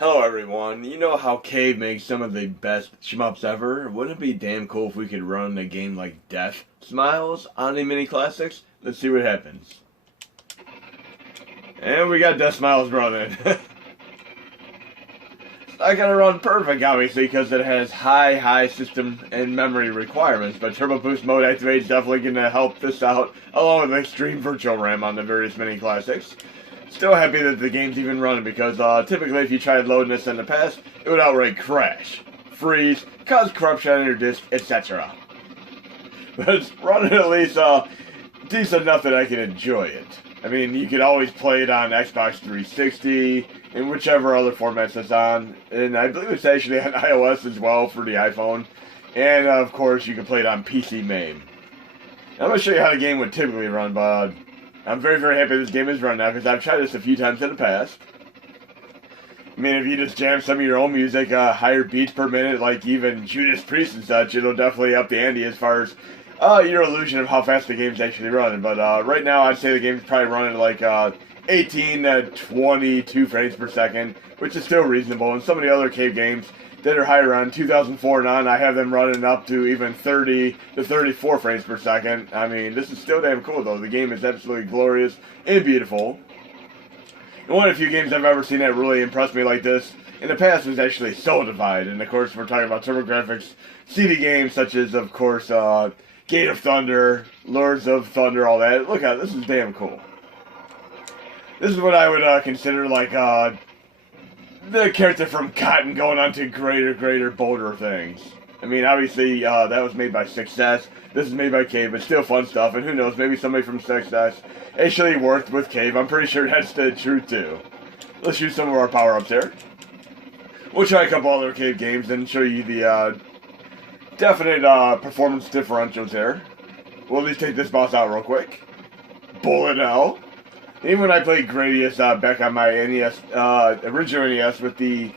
Hello everyone, you know how CAVE makes some of the best shmups ever? Wouldn't it be damn cool if we could run a game like Deathsmiles on the mini classics? Let's see what happens. And we got Deathsmiles running. It's not gonna run perfect obviously because it has high system and memory requirements, but Turbo Boost mode activate is definitely gonna help this out along with Xtreme Virtual Ram on the various mini classics. Still happy that the game's even running because typically if you tried loading this in the past, it would outright crash, freeze, cause corruption on your disc, etc. But it's running at least decent enough that I can enjoy it. I mean, you could always play it on Xbox 360 and whichever other formats it's on, and I believe it's actually on iOS as well for the iPhone, and of course you can play it on PC MAME. I'm going to show you how the game would typically run, but I'm very happy this game is running now because I've tried this a few times in the past. I mean, if you just jam some of your own music, higher beats per minute, like even Judas Priest and such, it'll definitely up the ante as far as your illusion of how fast the game's actually running. But right now, I'd say the game's probably running like 18 to 22 frames per second, which is still reasonable. And some of the other CAVE games that are higher on 2004 and on, I have them running up to even 30 to 34 frames per second. I mean, this is still damn cool though. The game is absolutely glorious and beautiful. And one of the few games I've ever seen that really impressed me like this in the past was actually Soul Divide. And of course, we're talking about TurboGrafx CD games such as, of course, Gate of Thunder, Lords of Thunder, all that. Look at it, this is damn cool. This is what I would consider like the character from Cotton going on to greater, bolder things. I mean, obviously, that was made by Success. This is made by CAVE, but still fun stuff. And who knows, maybe somebody from Success actually worked with CAVE. I'm pretty sure that's the truth, too. Let's use some of our power-ups here. We'll try a couple other CAVE games and show you the definite performance differentials here. We'll at least take this boss out real quick. Bullet Hell. Even when I played Gradius back on my NES, original NES with the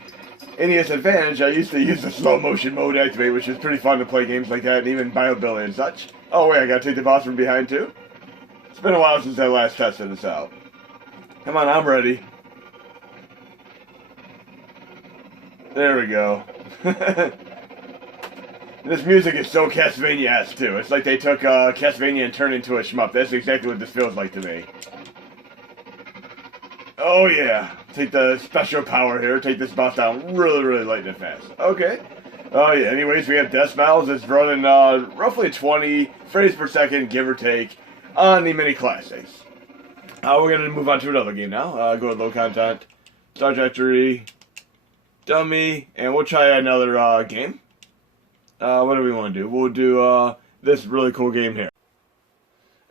NES Advantage, I used to use the slow motion mode activate, which is pretty fun to play games like that, and even Biobilly and such. Oh wait, I gotta take the boss from behind too? It's been a while since I last tested this out. Come on, I'm ready. There we go. This music is so Castlevania-esque too. It's like they took Castlevania and turned it into a shmup. That's exactly what this feels like to me. Oh yeah, take the special power here, take this boss down really light and fast. Okay. Oh yeah, anyways, we have Deathsmiles. It's running roughly 20 frames per second, give or take, on the mini classics. We're going to move on to another game now. Go to low content, start trajectory, dummy, and we'll try another game. What do we want to do? We'll do this really cool game here.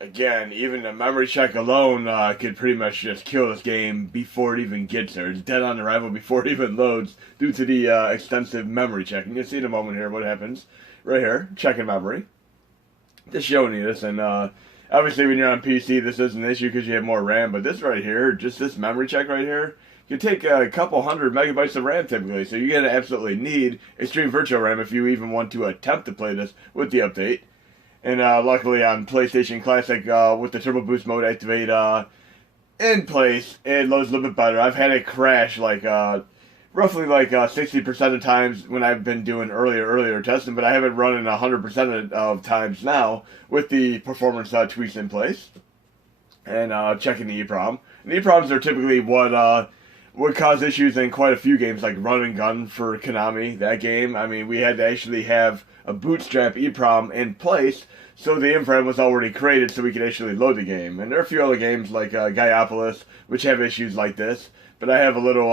Again, even a memory check alone could pretty much just kill this game before it even gets there. It's dead on arrival before it even loads due to the extensive memory checking. You'll see in a moment here what happens. Right here, checking memory. Just showing you this, and obviously when you're on PC this is an issue because you have more RAM, but this right here, just this memory check right here, can take a couple hundred megabytes of RAM typically, so you're going to absolutely need Xtreme Virtual Ram if you even want to attempt to play this with the update. And luckily on PlayStation Classic, with the Turbo Boost mode activate in place, it loads a little bit better. I've had it crash like roughly like 60% of times when I've been doing earlier testing, but I have it running 100% of times now with the performance tweaks in place. And checking the EEPROM. And EEPROMs are typically what would cause issues in quite a few games, like Run and Gun for Konami, that game. I mean, we had to actually have a bootstrap EEPROM in place, so the infrared was already created so we could actually load the game. And there are a few other games like Gaiopolis, which have issues like this, but I have a little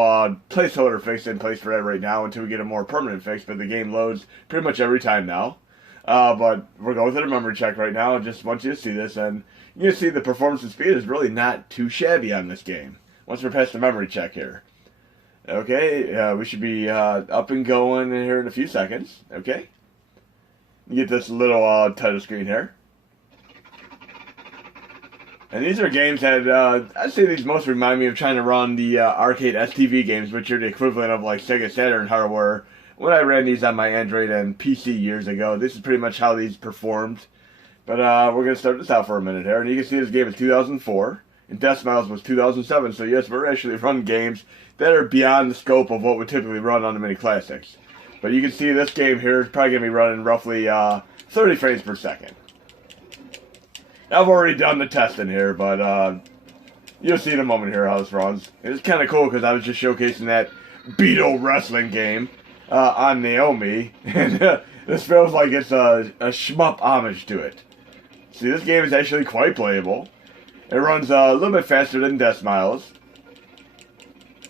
placeholder fix in place for that right now until we get a more permanent fix, but the game loads pretty much every time now. But we're going through the memory check right now. I just want you to see this, and you can see the performance and speed is really not too shabby on this game once we're past the memory check here. Okay, we should be up and going here in a few seconds. Okay, you get this little title screen here. And these are games that, I'd say these most remind me of trying to run the arcade STV games, which are the equivalent of like Sega Saturn hardware. When I ran these on my Android and PC years ago, this is pretty much how these performed. But we're going to start this out for a minute here. And you can see this game is 2004. And Deathsmiles was 2007, so yes, we're actually running games that are beyond the scope of what would typically run on the mini classics. But you can see this game here is probably going to be running roughly 30 frames per second. I've already done the testing here, but you'll see in a moment here how this runs. It's kind of cool because I was just showcasing that Beetle wrestling game on Naomi, and this feels like it's a shmup homage to it. See, this game is actually quite playable. It runs a little bit faster than Deathsmiles.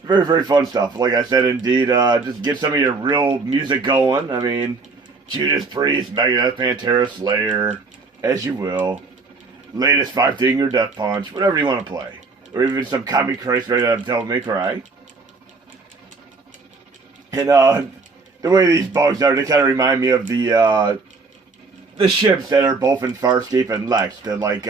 Very, very fun stuff. Like I said, indeed, just get some of your real music going. I mean, Judas Priest, Megadeth, Pantera, Slayer, as you will. Latest 5 or Death Punch, whatever you want to play. Or even some Kami Christ right out of Devil May Cry. And the way these bugs are, they kind of remind me of the ships that are both in Farscape and Lex. They're like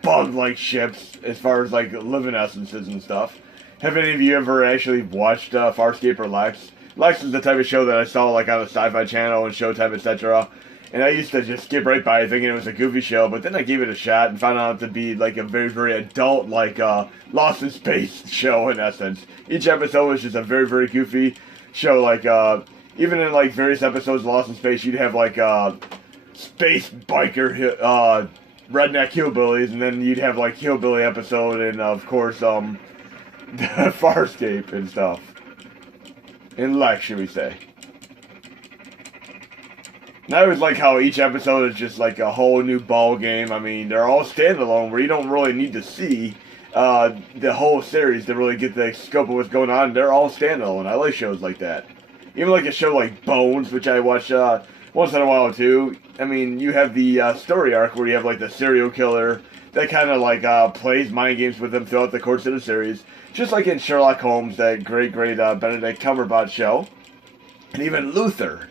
bug-like ships as far as like living essences and stuff. Have any of you ever actually watched Farscape or Lex? Lex is the type of show that I saw like on the Sci-Fi Channel and Showtime, etc. And I used to just skip right by it thinking it was a goofy show, but then I gave it a shot and found out to be like a very, very adult, like Lost in Space show in essence. Each episode was just a very, very goofy show. Like even in like various episodes of Lost in Space, you'd have like space biker redneck hillbillies, and then you'd have like hillbilly episode, and of course Farscape and stuff. In Lex, should we say. And I always like how each episode is just like a whole new ball game. I mean, they're all standalone where you don't really need to see the whole series to really get the scope of what's going on. They're all standalone. I like shows like that. Even like a show like Bones, which I watch once in a while too. I mean, you have the story arc where you have like the serial killer that kind of like plays mind games with them throughout the course of the series. Just like in Sherlock Holmes, that great Benedict Cumberbatch show. And even Luther.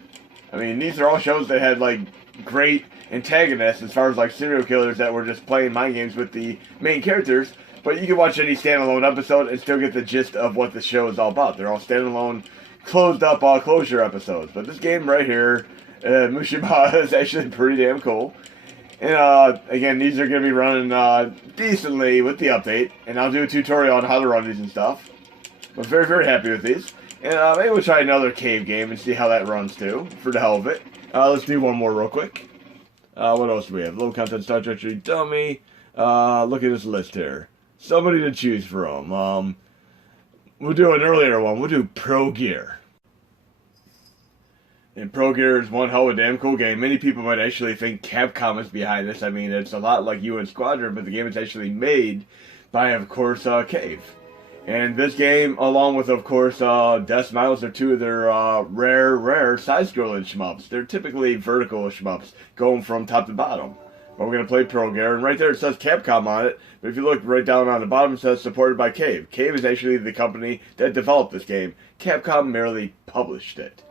I mean, these are all shows that had, like, great antagonists as far as, like, serial killers that were just playing mind games with the main characters. But you can watch any standalone episode and still get the gist of what the show is all about. They're all standalone, closed-up, closure episodes. But this game right here, Mushihime, is actually pretty damn cool. And, again, these are going to be running decently with the update. And I'll do a tutorial on how to run these and stuff. I'm very, very happy with these. And maybe we'll try another cave game and see how that runs too, for the hell of it. Let's do one more real quick. What else do we have? Low content Star Trek dummy. Look at this list here. Somebody to choose from. We'll do an earlier one. We'll do Pro Gear. And Pro Gear is one hell of a damn cool game. Many people might actually think Capcom is behind this. I mean, it's a lot like UN Squadron, but the game is actually made by, of course, CAVE. And this game, along with, of course, Deathsmiles, are two of their rare side-scrolling shmups. They're typically vertical shmups, going from top to bottom. But we're going to play Pro Gear, and right there it says Capcom on it. But if you look right down on the bottom, it says supported by CAVE. CAVE is actually the company that developed this game. Capcom merely published it.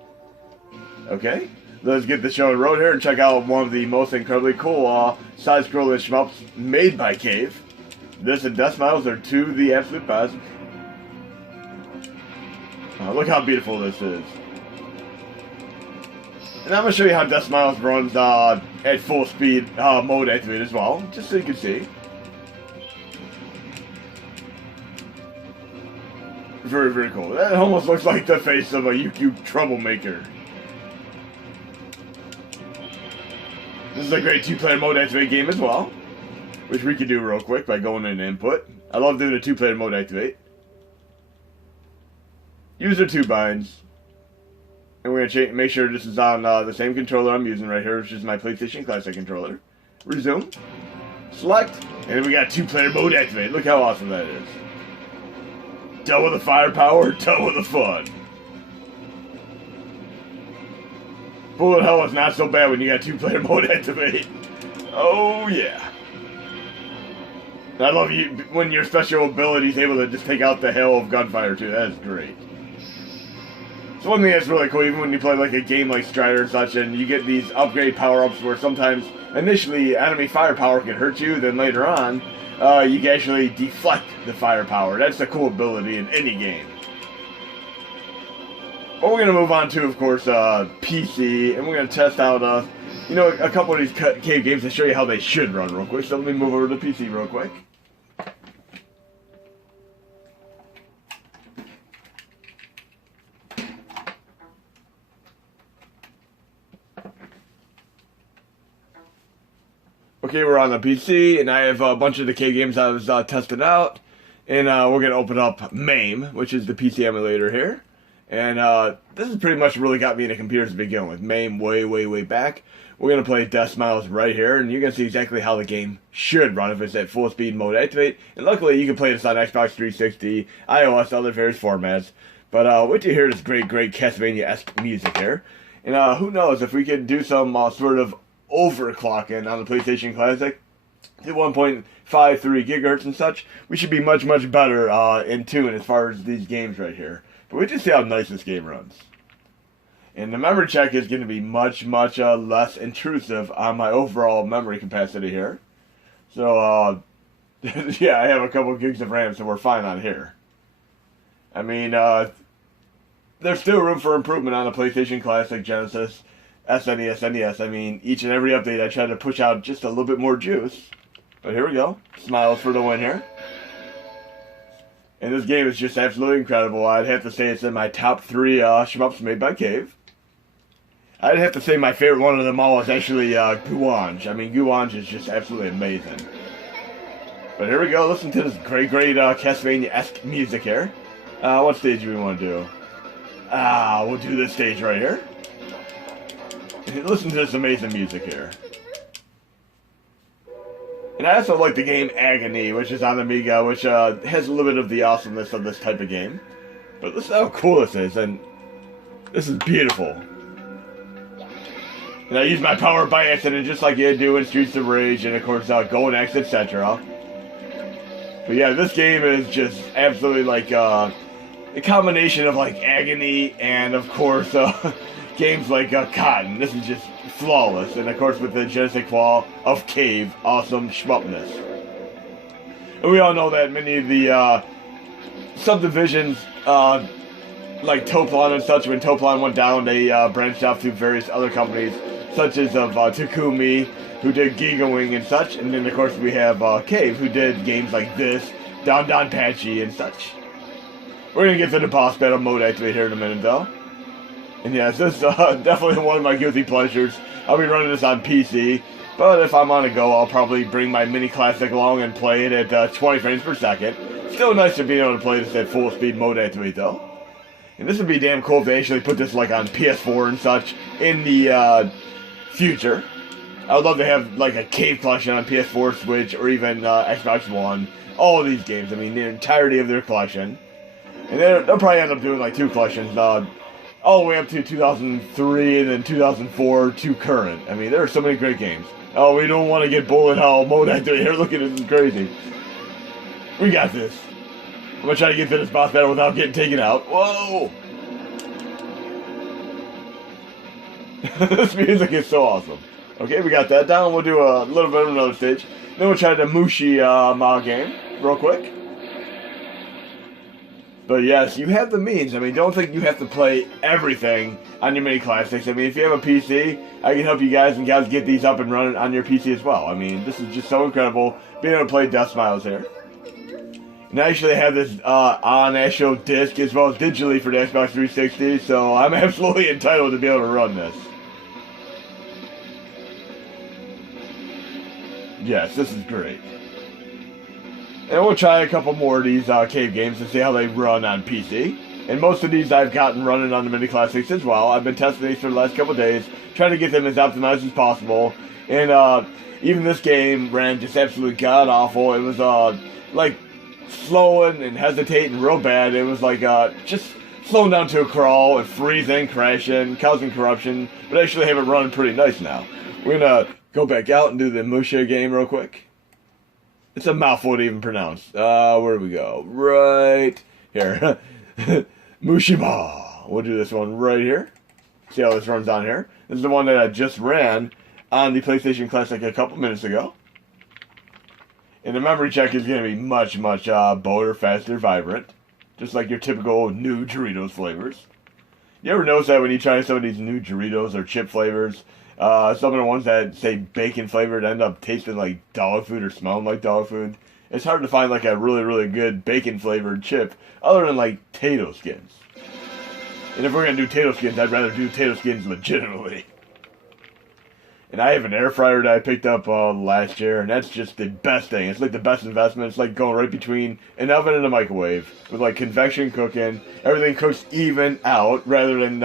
Okay? Let's get the show on the road here and check out one of the most incredibly cool side-scrolling shmups made by CAVE. This and Deathsmiles are two of the absolute best. Look how beautiful this is. And I'm going to show you how Deathsmiles runs at full speed mode activated as well, just so you can see. Very, very cool. That almost looks like the face of a YouTube troublemaker. This is a great 2-player mode activate game as well, which we can do real quick by going in input. I love doing a 2-player mode activate. User 2 binds. And we're going to make sure this is on the same controller I'm using right here, which is my PlayStation Classic controller. Resume. Select. And then we got 2-player mode activate. Look how awesome that is. Double the firepower, double the fun. Bullet hell is not so bad when you got 2-player mode activate. Oh yeah. I love you when your special ability is able to just take out the hell of gunfire too. That is great. So one thing that's really cool, even when you play like a game like Strider and such, and you get these upgrade power-ups where sometimes initially enemy firepower can hurt you, then later on you can actually deflect the firepower. That's a cool ability in any game. But we're going to move on to, of course, PC, and we're going to test out, you know, a couple of these CAVE games to show you how they should run real quick. So let me move over to PC real quick. Okay, we're on the PC, and I have a bunch of the CAVE games I was testing out. And we're going to open up MAME, which is the PC emulator here. And this has pretty much really got me into computers to begin with. MAME way back. We're going to play Deathsmiles right here, and you're going to see exactly how the game should run if it's at full speed mode activate. And luckily, you can play this on Xbox 360, iOS, other various formats. But wait to hear this great Castlevania-esque music here. And who knows, if we could do some sort of overclocking on the PlayStation Classic to 1.53 gigahertz and such, we should be much better in tune as far as these games right here. But we just see how nice this game runs. And the memory check is going to be much less intrusive on my overall memory capacity here. So, yeah, I have a couple gigs of RAM, so we're fine on here. I mean, there's still room for improvement on the PlayStation Classic, Genesis, SNES, NES. I mean, each and every update I try to push out just a little bit more juice. But here we go. Smiles for the win here. And this game is just absolutely incredible. I'd have to say it's in my top 3 shmups made by CAVE. I'd have to say my favorite one of them all is actually Guange. I mean, Guange is just absolutely amazing. But here we go. Listen to this great Castlevania-esque music here. What stage do we want to do? We'll do this stage right here. Listen to this amazing music here. And I also like the game Agony, which is on Amiga, which has a little bit of the awesomeness of this type of game. But listen how cool this is, and this is beautiful. And I use my power by accident just like you do in Streets of Rage, and of course Golden Axe, etc. But yeah, this game is just absolutely like a combination of like Agony and of course games like Cotton. This is just flawless, and of course with the genetic qual of CAVE, awesome shmupness. And we all know that many of the subdivisions, like Toplan and such, when Toplan went down, they branched off to various other companies, such as of Takumi, who did Gigawing and such, and then of course we have CAVE, who did games like this, Don Pachi and such. We're gonna get to the boss battle mode activate here in a minute though. And yes, this is definitely one of my guilty pleasures. I'll be running this on PC, but if I'm on a go, I'll probably bring my mini classic along and play it at 20 frames per second. Still nice to be able to play this at full speed mode activate though. And this would be damn cool if they actually put this like on PS4 and such in the future. I would love to have like a CAVE collection on PS4, Switch, or even Xbox One. All of these games, I mean the entirety of their collection. And they'll probably end up doing like 2 collections. All the way up to 2003 and then 2004 to current. I mean, there are so many great games. Oh, we don't want to get bullet hell mode activated here. Look at this, is crazy. We got this. I'm going to try to get through this boss battle without getting taken out. Whoa! This music is so awesome. Okay, we got that down. We'll do a little bit of another stage. Then we'll try the Mushihime-Sama game real quick. But yes, you have the means. I mean, don't think you have to play everything on your mini classics. I mean, if you have a PC, I can help you guys and gals get these up and running on your PC as well. I mean, this is just so incredible being able to play Deathsmiles here. And I actually have this on actual disc as well as digitally for the Xbox 360, so I'm absolutely entitled to be able to run this. Yes, this is great. And we'll try a couple more of these CAVE games to see how they run on PC. And most of these I've gotten running on the mini classics as well. I've been testing these for the last couple of days, trying to get them as optimized as possible. And even this game ran just absolutely god-awful. It was like slowing and hesitating real bad. It was like just slowing down to a crawl and freezing, crashing, causing corruption. But I actually have it running pretty nice now. We're going to go back out and do the Musha game real quick. It's a mouthful to even pronounce. Where do we go? Right here. Mushima. We'll do this one right here. See how this runs on here. This is the one that I just ran on the PlayStation Classic a couple minutes ago. And the memory check is going to be much bolder, faster, vibrant. Just like your typical new Doritos flavors. You ever notice that when you try some of these new Doritos or chip flavors, some of the ones that say bacon flavored end up tasting like dog food or smelling like dog food? It's hard to find like a really good bacon flavored chip other than like Tato Skins. And if we're going to do Tato Skins, I'd rather do Tato Skins legitimately. And I have an air fryer that I picked up last year, and that's just the best thing. It's like the best investment. It's like going right between an oven and a microwave with like convection cooking. Everything cooks even out rather than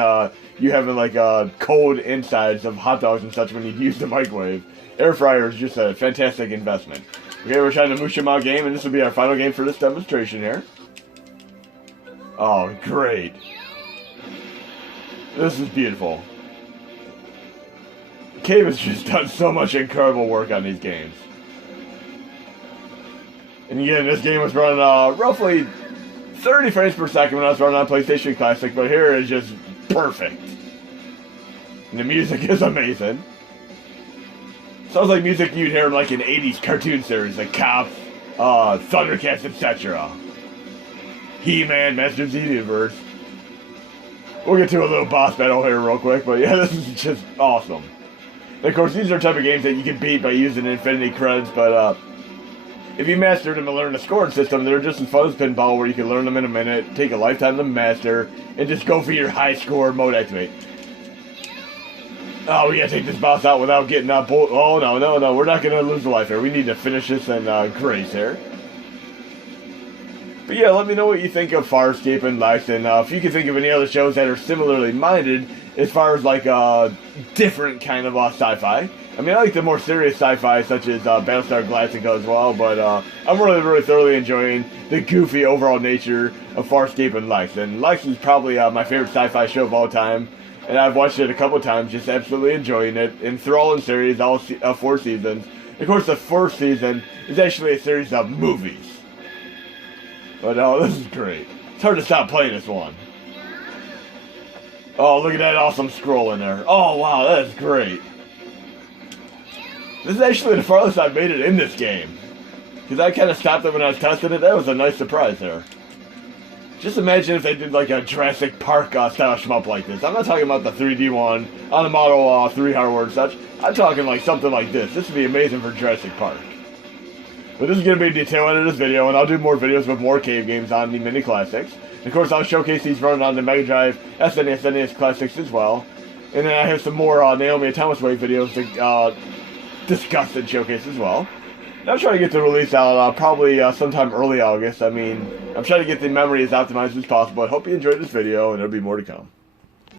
you having like cold insides of hot dogs and such when you use the microwave. Air fryer is just a fantastic investment. Okay, we're trying the Mushihime game, and this will be our final game for this demonstration here. Oh, great. This is beautiful. CAVE has just done so much incredible work on these games. And again, this game was running roughly 30 frames per second when I was running on PlayStation Classic, but here is just perfect. And the music is amazing. Sounds like music you'd hear in like an 80s cartoon series, like Cops, Thundercats, etc. He-Man, Masters of the Universe. We'll get to a little boss battle here real quick, but yeah, this is just awesome. And of course, these are the type of games that you can beat by using infinity creds, but if you master them and learn the scoring system, they're just as fun as pinball, where you can learn them in a minute, take a lifetime to master, and just go for your high score mode activate. Oh, we gotta take this boss out without getting oh, no, we're not gonna lose a life here. We need to finish this in grace here. But yeah, let me know what you think of Farscape and Lex, and if you can think of any other shows that are similarly minded as far as like different kind of sci-fi. I mean, I like the more serious sci-fi such as Battlestar Galactica as well, but I'm really thoroughly enjoying the goofy overall nature of Farscape and Lex. And Lex is probably my favorite sci-fi show of all time, and I've watched it a couple times, just absolutely enjoying it. Enthralling series, all 4 seasons. Of course, the first season is actually a series of movies. But oh, this is great. It's hard to stop playing this one. Oh, look at that awesome scroll in there. Oh, wow, that is great. This is actually the farthest I've made it in this game. Because I kind of stopped it when I was testing it. That was a nice surprise there. Just imagine if they did like a Jurassic Park style shmup like this. I'm not talking about the 3D one on the Model 3 hardware and such. I'm talking like something like this. This would be amazing for Jurassic Park. But this is going to be the tail end of this video, and I'll do more videos with more CAVE games on the mini classics. And of course, I'll showcase these running on the Mega Drive, SNES, SNES classics as well. And then I have some more Naomi Atomiswave videos to discuss and showcase as well. And I'm trying to get the release out probably sometime early August. I mean, I'm trying to get the memory as optimized as possible. I hope you enjoyed this video, and there'll be more to come.